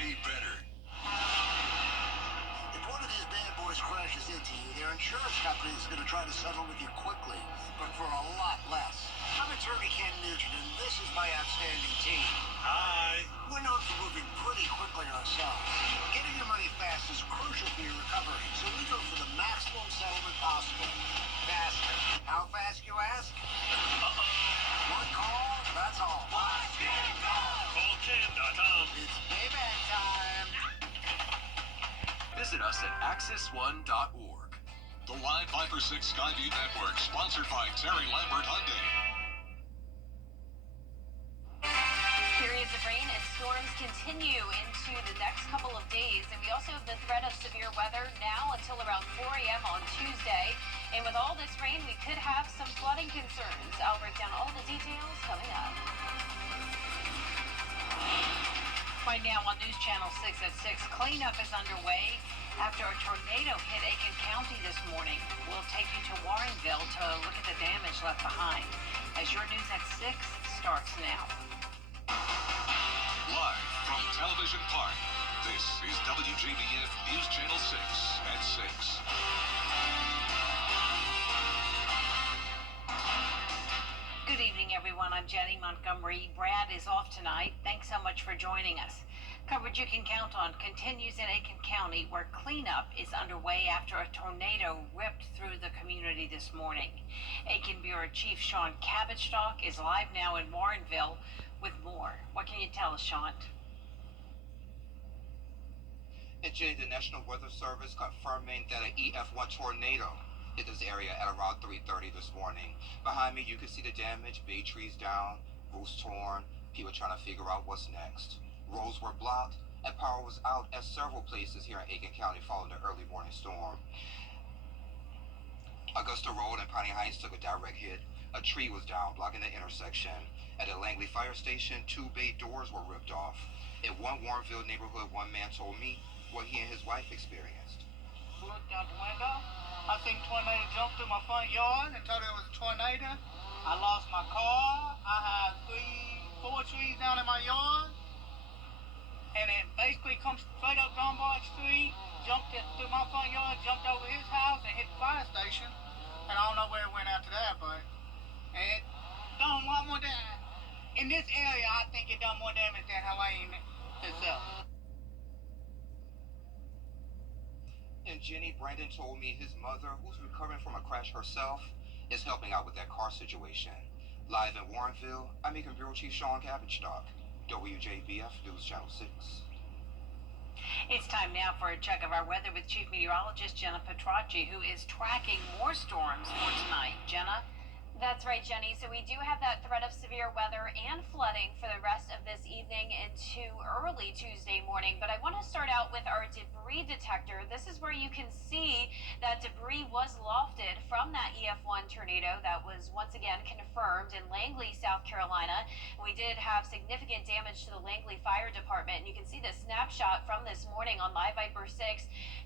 pay better. If one of these bad boys crashes into you, their insurance company is going to try to settle with you quickly, but for a lot less. I'm attorney Ken Nugent, and this is my outstanding team. Hi. We're known for moving pretty quickly ourselves. Getting your money fast is crucial for your recovery, so we go for the maximum settlement possible. Faster. How fast, you ask? One call, that's all. Watch Ken go! Call Ken.com. It's payback time. Visit us at access1.org. The Live 5 for 6 Skyview Network, sponsored by Terry Lambert Hyundai. Periods of rain and storms continue into the next couple of days, and we also have the threat of severe weather now until around 4 a.m. on Tuesday. And with all this rain, we could have some flooding concerns. I'll break down all the details coming up. Right now on News Channel 6 at 6, cleanup is underway after a tornado hit Aiken County this morning. We'll take you to Warrenville to look at the damage left behind. As your News at 6 starts now. Live from Television Park, this is WJBF News Channel 6 at 6. Good evening, everyone. I'm Jenny Montgomery. Brad is off tonight. Thanks so much for joining us. Coverage you can count on continues in Aiken County, where cleanup is underway after a tornado ripped through the community this morning. Aiken Bureau Chief Sean Cabbage-Stock is live now in Warrenville with more. What can you tell us, Sean? And Jay, the National Weather Service confirming that an EF1 tornado hit this area at around 3:30 this morning. Behind me, you can see the damage, big trees down, roofs torn, people trying to figure out what's next. Roads were blocked and power was out at several places here in Aiken County following the early morning storm. Augusta Road and Piney Heights took a direct hit. A tree was down, blocking the intersection. At the Langley Fire Station, 2 bay doors were ripped off. In one Warrenville neighborhood, one man told me what he and his wife experienced. Looked out the window. I seen a tornado jump through my front yard and thought it was a tornado. I lost my car. I had 4 trees down in my yard. And it basically comes straight up Dunbar Street, jumped it through my front yard, jumped over his house and hit the fire station. And I don't know where it went after that, but it done a lot more damage. In this area, I think it done more damage than Helene itself. And Jenny, Brandon told me his mother, who's recovering from a crash herself, is helping out with that car situation. Live in Warrenville, I'm Aiken Bureau Chief Sean Cabbage-Stock, WJBF News Channel 6. It's time now for a check of our weather with Chief Meteorologist Jenna Petracci, who is tracking more storms for tonight. Jenna? That's right, Jenny. So we do have that threat of severe weather and flooding for the rest of this evening into early Tuesday morning. But I want to start out with our debris detector. This is where you can see that debris was lofted from that EF1 tornado that was once again confirmed in Langley, South Carolina. We did have significant damage to the Langley Fire Department. And you can see the snapshot from this morning on Live Viper 6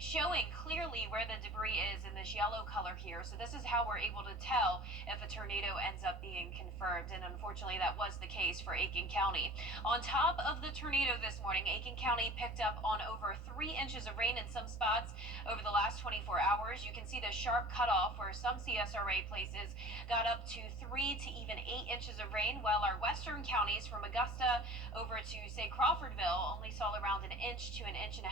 showing clearly where the debris is in this yellow color here. So this is how we're able to tell if a tornado ends up being confirmed, and unfortunately that was the case for Aiken County. On top of the tornado this morning, Aiken County picked up on over 3 inches of rain in some spots over the last 24 hours. You can see the sharp cutoff where some CSRA places got up to 3 to even 8 inches of rain, while our western counties from Augusta over to, say, Crawfordville only saw around 1 inch to 1.5 inches.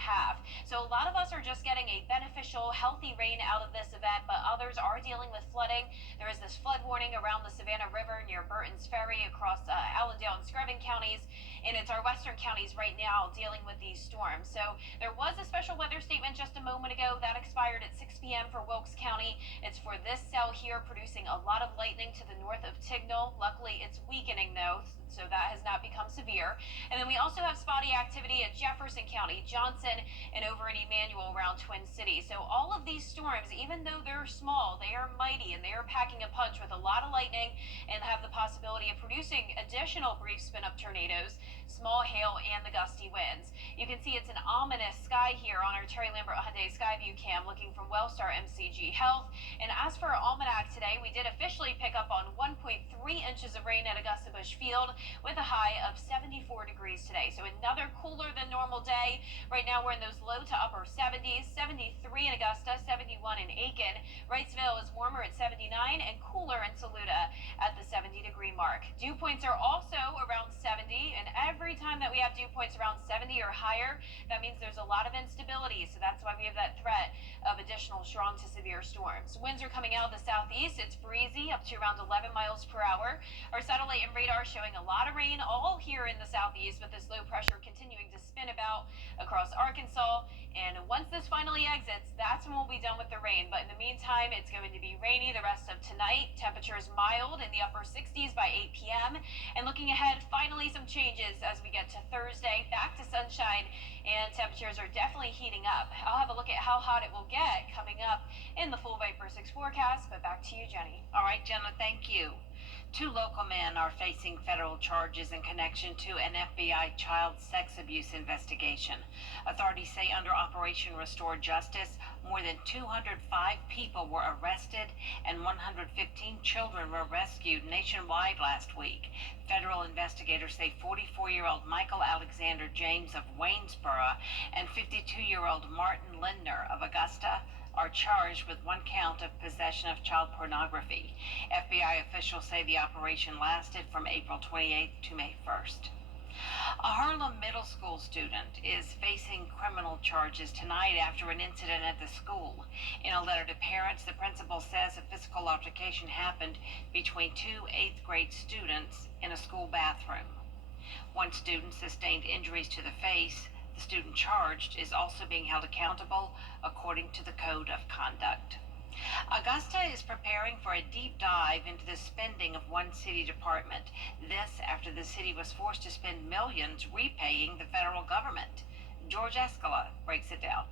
So a lot of us are just getting a beneficial, healthy rain out of this event, but others are dealing with flooding. There is this flood warning around the Savannah River near Burton's Ferry across Allendale and Screven counties, and it's our western counties right now dealing with these storms. So there was a special weather statement just a moment ago that expired at 6 p.m. for Wilkes County. It's for this cell here, producing a lot of lightning to the north of Tignal. Luckily, it's weakening though, so that has not become severe. And then we also have spotty activity at Jefferson County, Johnson, and over in Emmanuel around Twin Cities. So all of these storms, even though they're small, they are mighty, and they are packing a punch with a lot of lightning and have the possibility of producing additional brief spin-up tornadoes, small hail, and the gusty winds. You can see it's an ominous sky here on our Terry Lambert Hyundai Skyview cam looking from Wellstar MCG Health. And as for our almanac today, we did officially pick up on 1.3 inches of rain at Augusta Busch Field with a high of 74 degrees today. So another cooler than normal normal day. Right now we're in those low to upper 70s, 73 in Augusta, 71 in Aiken. Wrightsville is warmer at 79 and cooler in Saluda at the 70-degree mark. Dew points are also around 70, and every time that we have dew points around 70 or higher, that means there's a lot of instability. So that's why we have that threat of additional strong to severe storms. Winds are coming out of the southeast. It's breezy up to around 11 miles per hour. Our satellite and radar showing a lot of rain all here in the southeast, with this low pressure continuing to spin about across Arkansas. And once this finally exits, that's when we'll be done with the rain. But in the meantime, it's going to be rainy the rest of tonight. Temperatures mild in the upper 60s by 8 p.m. And looking ahead, finally some changes as we get to Thursday. Back to sunshine, and temperatures are definitely heating up. I'll have a look at how hot it will get coming up in the full Viper 6 forecast. But back to you, Jenny. All right, Jenna, thank you. 2 local men are facing federal charges in connection to an FBI child sex abuse investigation. Authorities say under Operation Restore Justice, more than 205 people were arrested and 115 children were rescued nationwide last week. Federal investigators say 44-year-old Michael Alexander James of Waynesboro and 52-year-old Martin Lindner of Augusta are charged with 1 count of possession of child pornography. FBI officials say the operation lasted from April 28th to May 1st. A Harlem middle school student is facing criminal charges tonight after an incident at the school. In a letter to parents, the principal says a physical altercation happened between 2 8th grade students in a school bathroom. 1 student sustained injuries to the face. The student charged is also being held accountable according to the Code of Conduct. Augusta is preparing for a deep dive into the spending of one city department. This after the city was forced to spend millions repaying the federal government. George Escala breaks it down.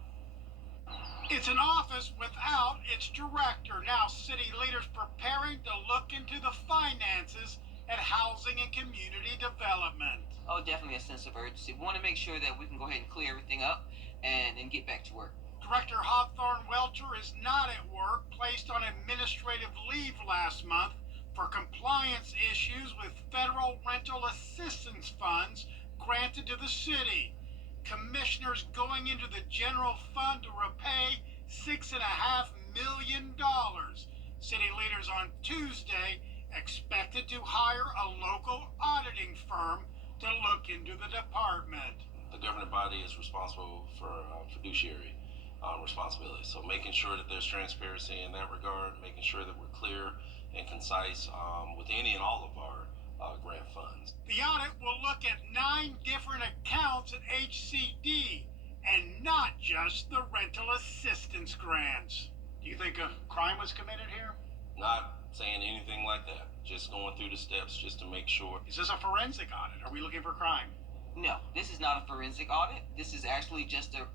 It's an office without its director. Now city leaders preparing to look into the finances at housing and community development. Oh, definitely a sense of urgency. We want to make sure that we can go ahead and clear everything up and get back to work. Director Hawthorne Welcher is not at work, placed on administrative leave last month for compliance issues with federal rental assistance funds granted to the city. Commissioners going into the general fund to repay $6.5 million. City leaders on Tuesday expected to hire a local auditing firm to look into the department. The governing body is responsible for fiduciary responsibility. So making sure that there's transparency in that regard, making sure that we're clear and concise with any and all of our grant funds. The audit will look at 9 different accounts at HCD and not just the rental assistance grants. Do you think a crime was committed here? Not saying anything like that. Just going through the steps just to make sure. Is this a forensic audit? Are we looking for crime? No, this is not a forensic audit. This is actually just a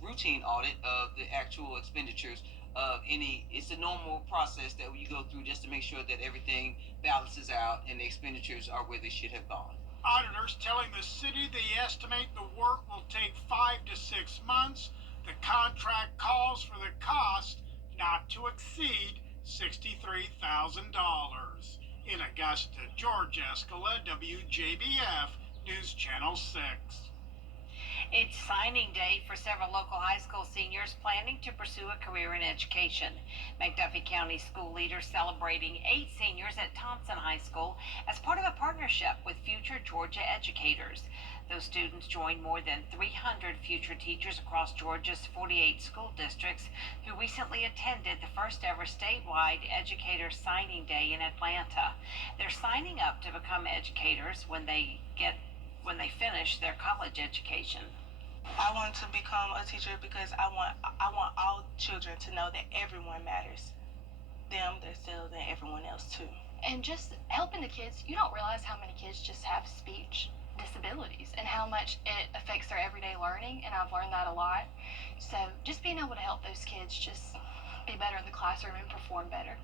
routine audit of the actual expenditures of any. It's a normal process that you go through just to make sure that everything balances out and the expenditures are where they should have gone. Auditors telling the city they estimate the work will take 5 to 6 months. The contract calls for the cost not to exceed $63,000. In Augusta, George Escala, WJBF, News Channel 6. It's signing day for several local high school seniors planning to pursue a career in education. McDuffie County school leaders celebrating 8 seniors at Thompson High School as part of a partnership with future Georgia educators. Those students join more than 300 future teachers across Georgia's 48 school districts who recently attended the first ever statewide educator signing day in Atlanta. They're signing up to become educators when they finish their college education. I want to become a teacher because I want all children to know that everyone matters. Them, themselves, and everyone else too. And just helping the kids, you don't realize how many kids just have speech disabilities and how much it affects their everyday learning, and I've learned that a lot. So just being able to help those kids just be better in the classroom and perform better.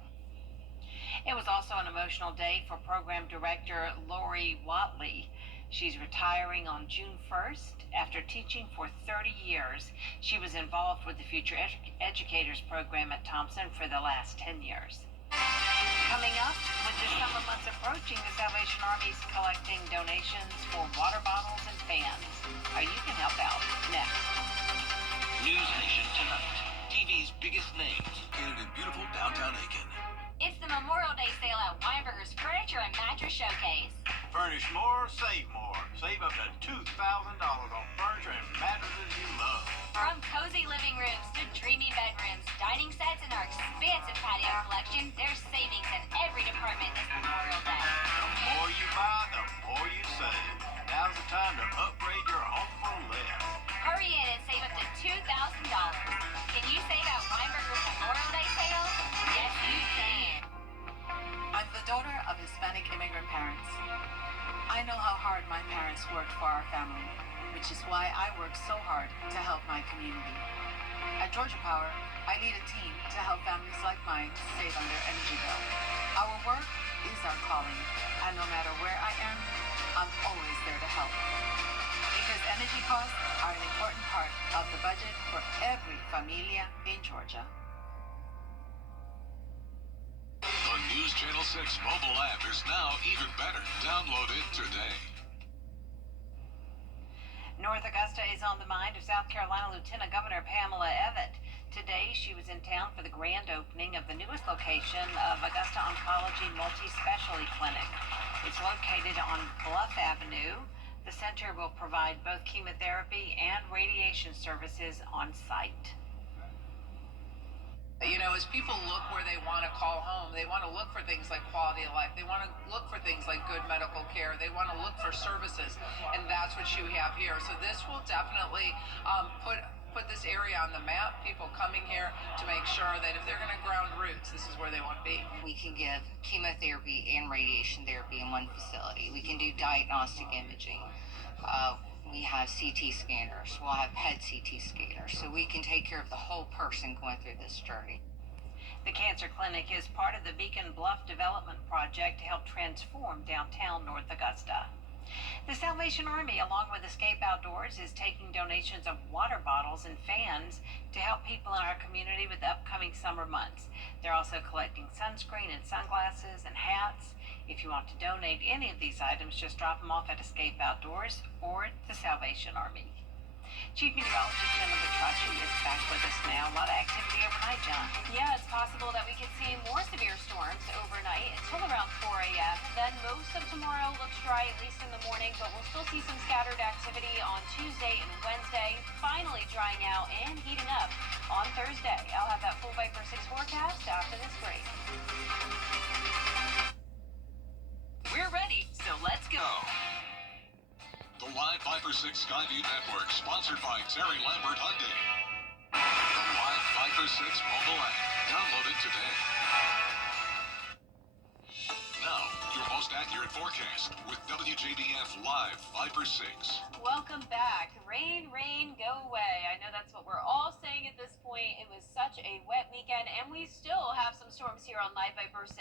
It was also an emotional day for program director Lori Watley. She's retiring on June 1st after teaching for 30 years. She was involved with the Future Educators program at Thompson for the last 10 years. Coming up, with the summer months approaching, the Salvation Army is collecting donations for water bottles and fans. How you can help out. Next. News Nation Tonight. TV's biggest names located in beautiful downtown Aiken. It's the Memorial Day sale at Weinberger's Furniture and Mattress Showcase. Furnish more, save more. Save up to $2,000 on furniture and mattresses you love. From cozy living rooms to dreamy bedrooms, dining sets, and our expansive patio collection, there's savings in every department this Memorial Day. The more you buy, the more you save. Now's the time to upgrade your home for less. Hurry in and save up to $2,000. Can you save at Weinberger's Memorial Day sale? Yes, you can. I'm the daughter of Hispanic immigrant parents. I know how hard my parents worked for our family, which is why I work so hard to help my community. At Georgia Power, I lead a team to help families like mine save on their energy bill. Our work is our calling, and no matter where I am, I'm always there to help. Because energy costs are an important part of the budget for every familia in Georgia. The News Channel 6 mobile app is now even better. Download it today. North Augusta is on the mind of South Carolina Lieutenant Governor Pamela Evett. Today, she was in town for the grand opening of the newest location of Augusta Oncology Multi-Specialty Clinic. It's located on Bluff Avenue. The center will provide both chemotherapy and radiation services on site. You know, as people look where they want to call home, they want to look for things like quality of life. They want to look for things like good medical care. They want to look for services, and that's what you have here. So this will definitely put this area on the map. People coming here to make sure that if they're going to ground roots, this is where they want to be. We can give chemotherapy and radiation therapy in one facility. We can do diagnostic imaging. We have CT scanners. We'll have PET CT scanners. So we can take care of the whole person going through this journey. The cancer clinic is part of the Beacon Bluff Development Project to help transform downtown North Augusta. The Salvation Army, along with Escape Outdoors, is taking donations of water bottles and fans to help people in our community with the upcoming summer months. They're also collecting sunscreen and sunglasses and hats. If you want to donate any of these items, just drop them off at Escape Outdoors or the Salvation Army. Chief Meteorologist Jenna Petracci is back with us now. A lot of activity overnight, John. Yeah, it's possible that we could see more severe storms overnight until around 4 a.m. Then most of tomorrow looks dry, at least in the morning, but we'll still see some scattered activity on Tuesday and Wednesday, finally drying out and heating up on Thursday. I'll have that full Viper 6 forecast after this break. We're ready, so let's go. The Live Viper 6 Skyview Network, sponsored by Terry Lambert Hyundai. The Live Viper 6 mobile app. Download it today. Now, your most accurate forecast with WJBF Live Viper 6. Welcome back. Rain, rain, go away. I know that's what we're all saying at this point. It was such a wet weekend, and we still have some storms here on Live Viper 6.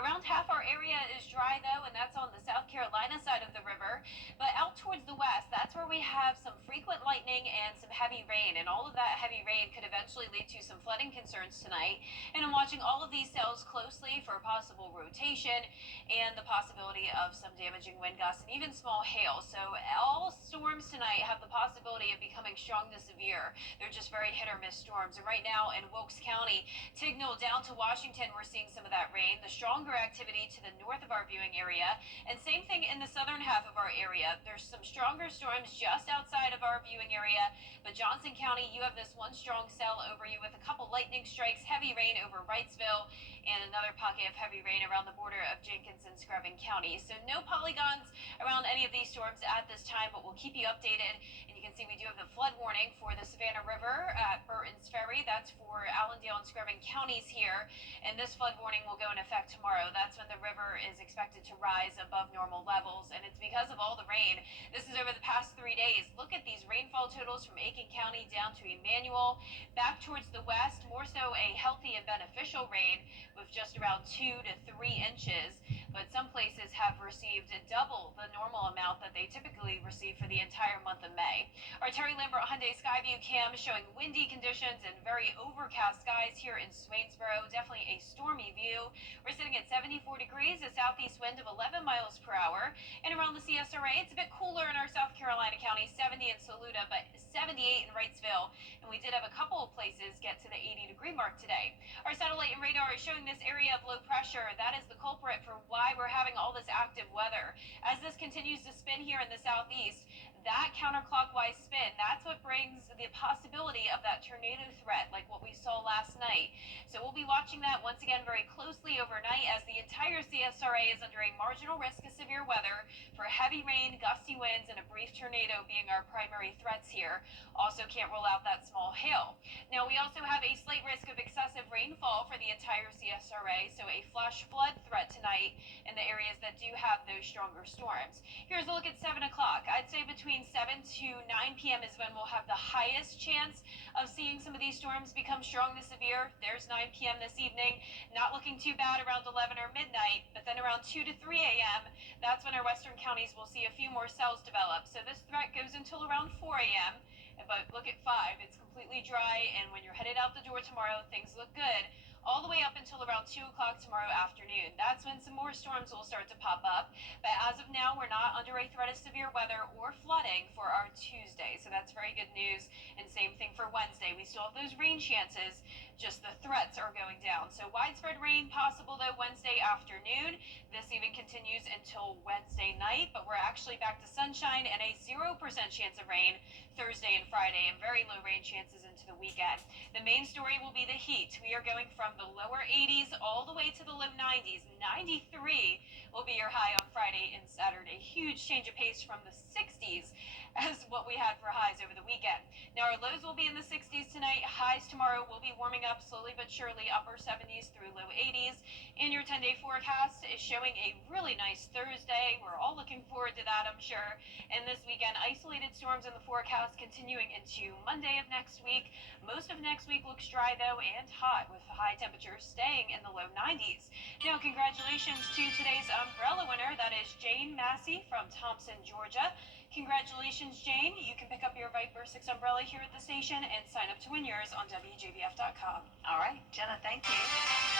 Around half our area is dry, though, and that's on the South Carolina side of the river. But out towards the west, that's where we have some frequent lightning and some heavy rain. And all of that heavy rain could eventually lead to some flooding concerns tonight. And I'm watching all of these cells closely for possible rotation and the possibility of some damaging wind gusts and even small hail. So all storms tonight have the possibility of becoming strong to severe. They're just very hit or miss storms. And right now in Wilkes County, Tignall down to Washington, we're seeing some of that rain. The stronger activity to the north of our viewing area, and same thing in the southern half of our area. There's some stronger storms just outside of our viewing area, but Johnson County, you have this one strong cell over you with a couple lightning strikes, heavy rain over Wrightsville, and another pocket of heavy rain around the border of Jenkins and Scrubbing County. So no polygons around any of these storms at this time, but we'll keep you updated. And you can see we do have the flood warning for the Savannah River at Burton's Ferry. That's for Allendale and Scrubbing counties here. And this flood warning will go in effect tomorrow. That's when the river is expected to rise above normal levels. And it's because of all the rain. This is over the past 3 days. Look at these rainfall totals from Aiken County down to Emmanuel. Back towards the west, more so a healthy and beneficial rain with just around 2 to 3 inches. but some places have received double the normal amount that they typically receive for the entire month of May. Our Terry Lambert Hyundai Skyview cam showing windy conditions and very overcast skies here in Swainsboro. Definitely a stormy view. We're sitting at 74 degrees, a southeast wind of 11 miles per hour. And around the CSRA, it's a bit cooler in our South Carolina county, 70 in Saluda, but 78 in Wrightsville. And we did have a couple of places get to the 80-degree mark today. Our satellite and radar is showing this area of low pressure. That is the culprit for why we're having all this active weather. As this continues to spin here in the southeast, that counterclockwise spin, that's what brings the possibility of that tornado threat like what we saw last night. So we'll be watching that once again very closely overnight as the entire CSRA is under a marginal risk of severe weather for heavy rain, gusty winds, and a brief tornado being our primary threats here. Also can't rule out that small hail. Now we also have a slight risk of excessive rainfall for the entire CSRA, so a flash flood threat tonight in the areas that do have those stronger storms. Here's a look at 7 o'clock. I'd say between 7 to 9 p.m. is when we'll have the highest chance of seeing some of these storms become strong to severe. There's 9 p.m. this evening. Not looking too bad around 11 or midnight, but then around 2 to 3 a.m., that's when our western counties will see a few more cells develop. So this threat goes until around 4 a.m., but look at 5. It's completely dry, and when you're headed out the door tomorrow, things look good. All the way up until around 2 o'clock tomorrow afternoon. That's when some more storms will start to pop up. But as of now, we're not under a threat of severe weather or flooding for our Tuesday. So that's very good news. And same thing for Wednesday. We still have those rain chances, just the threats are going down. So widespread rain possible, though, Wednesday afternoon. This even continues until Wednesday night. But we're actually back to sunshine and a 0% chance of rain Thursday and Friday, and very low rain chances into the weekend. The main story will be the heat. We are going from the lower 80s all the way to the low 90s. 93 will be your high on Friday and Saturday. Huge change of pace from the 60s as what we had for highs over the weekend. Now our lows will be in the 60s tonight. Highs tomorrow will be warming up slowly but surely, upper 70s through low 80s. And your 10-day forecast is showing a really nice Thursday. We're all looking forward to that, I'm sure. And this weekend, isolated storms in the forecast continuing into Monday of next week. Most of next week looks dry, though, and hot, with high temperatures staying in the low 90s. Now, congratulations to today's umbrella winner. That is Jane Massey from Thompson, Georgia. Congratulations, Jane. You can pick up your Viper 6 umbrella here at the station and sign up to win yours on WJBF.com. All right, Jenna, thank you.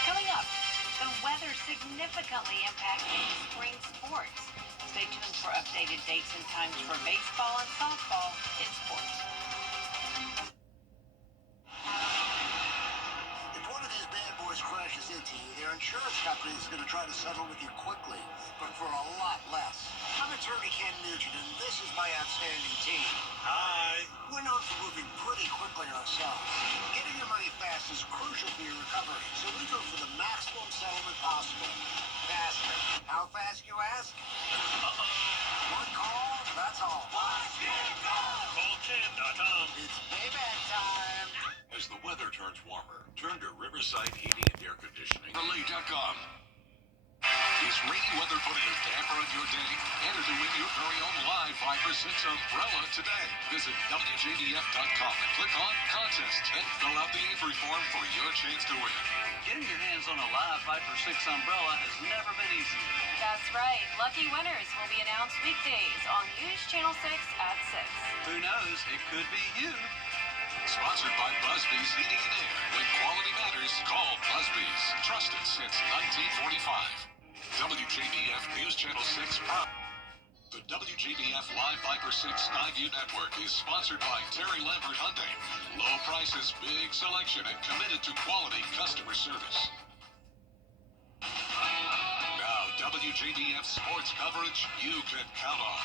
Coming up, the weather significantly impacting spring sports. Stay tuned for updated dates and times for baseball and softball in sports. If one of these bad boys crashes into you, their insurance company is going to try to settle with you quickly, but for a lot less. I'm attorney Ken Nugent, and this is my outstanding team. Hi. We're known for moving pretty quickly ourselves. Getting your money fast is crucial for your recovery, so we go for the maximum settlement possible. Faster. How fast, you ask? One call, that's all. Watch it go! Call Ken.com. It's payback time. As the weather turns warmer, turn to Riverside Heating and Air Conditioning. Relay.com. Is rainy weather putting a damper on your day? Enter to win your very own live Viper 6 umbrella today. Visit WJBF.com and click on Contests and fill out the entry form for your chance to win. Getting your hands on a live Viper 6 umbrella has never been easier. That's right. Lucky winners will be announced weekdays on News Channel 6 at 6. Who knows? It could be you. Sponsored by Busby's Heating and Air. When quality matters, call Busby's. Trusted since 1945. WJBF News Channel 6 Prime. The WJBF Live Viper 6 Skyview Network is sponsored by Terry Lambert Hyundai. Low prices, big selection, and committed to quality customer service. Now, WJBF sports coverage you can count on.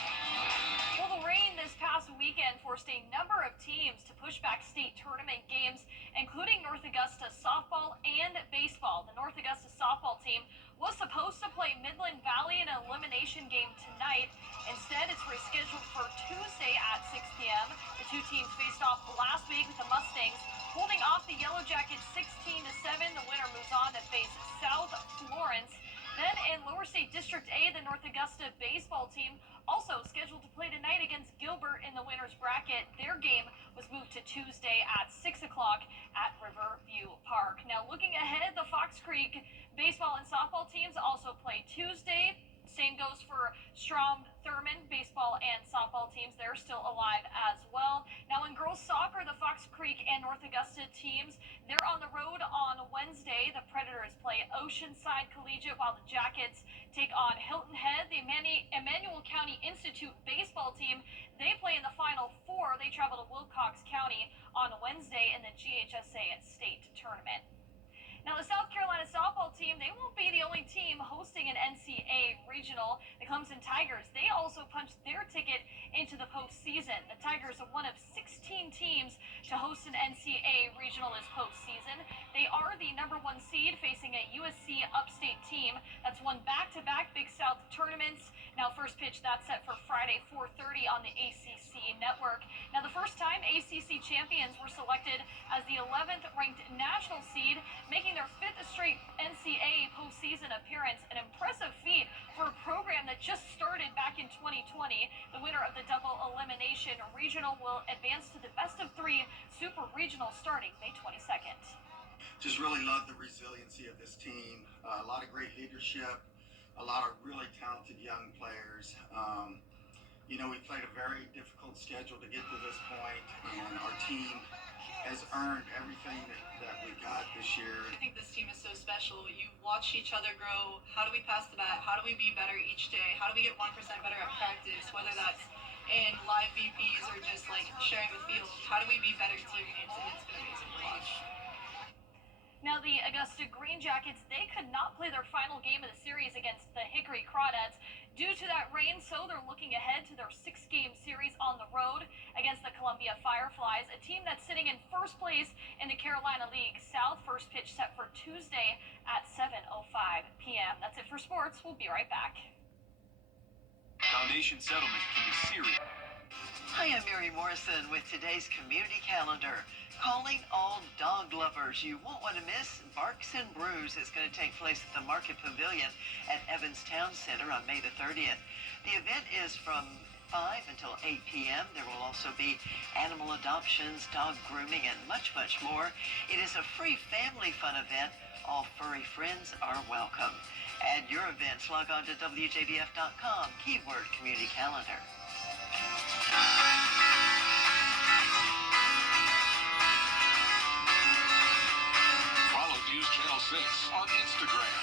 Well, the rain this past weekend forced a number of teams to push back state tournament games, including North Augusta softball and baseball. The North Augusta softball team was supposed to play Midland Valley in an elimination game tonight. Instead, it's rescheduled for Tuesday at 6 p.m. The two teams faced off last week with the Mustangs holding off the Yellow Jackets 16-7. The winner moves on to face South Florence. Then in Lower State District A, the North Augusta baseball team also scheduled to play tonight against Gilbert in the winner's bracket. Their game was moved to Tuesday at 6 o'clock at Riverview Park. Now looking ahead, the Fox Creek Baseball and softball teams also play Tuesday. Same goes for Strom Thurmond baseball and softball teams. They're still alive as well. Now in girls soccer, the Fox Creek and North Augusta teams, they're on the road on Wednesday. The Predators play Oceanside Collegiate while the Jackets take on Hilton Head. The Emmanuel County Institute baseball team, they play in the Final Four. They travel to Wilcox County on Wednesday in the GHSA state tournament. Now, the South Carolina softball team, they won't be the only team hosting an NCAA regional. The Clemson Tigers, they also punched their ticket into the postseason. The Tigers are one of 16 teams to host an NCAA regional this postseason. They are the #1 seed facing a USC upstate team that's won back-to-back Big South tournaments. Now, first pitch, that's set for Friday, 4:30 on the ACC network. Now, the first time ACC champions were selected as the 11th ranked national seed, making their 5th straight NCAA postseason appearance, an impressive feat for a program that just started back in 2020. The winner of the double elimination regional will advance to the best of 3 super regional starting May 22nd. Just really love the resiliency of this team. A lot of great leadership, a lot of really talented young players. We played a very difficult schedule to get to this point, and our team has earned everything that we got this year. I think this team is so special. You watch each other grow. How do we pass the bat? How do we be better each day? How do we get 1% better at practice, whether that's in live VPs or just like sharing the field? How do we be better teammates? And it's been amazing to watch. Now, the Augusta Green Jackets, they could not play their final game of the series against the Hickory Crawdads due to that rain, so they're looking ahead to their 6-game series on the road against the Columbia Fireflies, a team that's sitting in first place in the Carolina League South. First pitch set for Tuesday at 7:05 p.m. That's it for sports. We'll be right back. Foundation settlement can be serious. Hi, I'm Mary Morrison with today's community calendar. Calling all dog lovers. You won't want to miss Barks and Brews. It's going to take place at the Market Pavilion at Evans Town Center on May the 30th. The event is from 5 until 8 p.m. There will also be animal adoptions, dog grooming, and much, much more. It is a free family fun event. All furry friends are welcome. Add your events. Log on to WJBF.com, keyword community calendar. News Channel 6 on Instagram.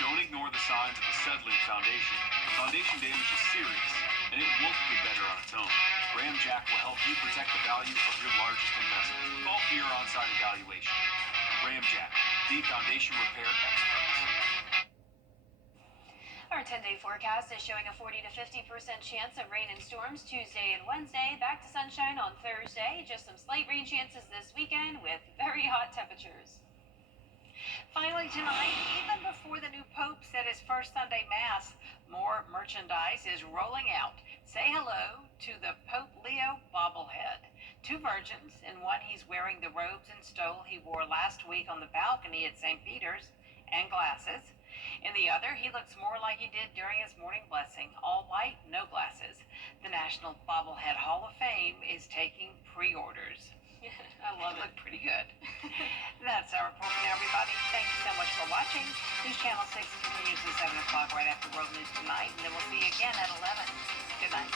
Don't ignore the signs of the settling foundation. Foundation damage is serious, and it won't get better on its own. Ramjack will help you protect the value of your largest investment. Call for your on-site evaluation. Ramjack, the foundation repair experts. Our 10-day forecast is showing a 40 to 50% chance of rain and storms Tuesday and Wednesday. Back to sunshine on Thursday. Just some slight rain chances this weekend with very hot temperatures. Finally tonight, even before the new Pope said his first Sunday Mass, more merchandise is rolling out. Say hello to the Pope Leo bobblehead. 2 virgins. In one, he's wearing the robes and stole he wore last week on the balcony at St. Peter's, and glasses. In the other, he looks more like he did during his morning blessing. All white, no glasses. The National Bobblehead Hall of Fame is taking pre-orders. I love it. Look pretty good. That's our report from everybody. Thank you so much for watching. News Channel 6 continues at 7 o'clock right after World News tonight, and then we'll see you again at 11. Good night.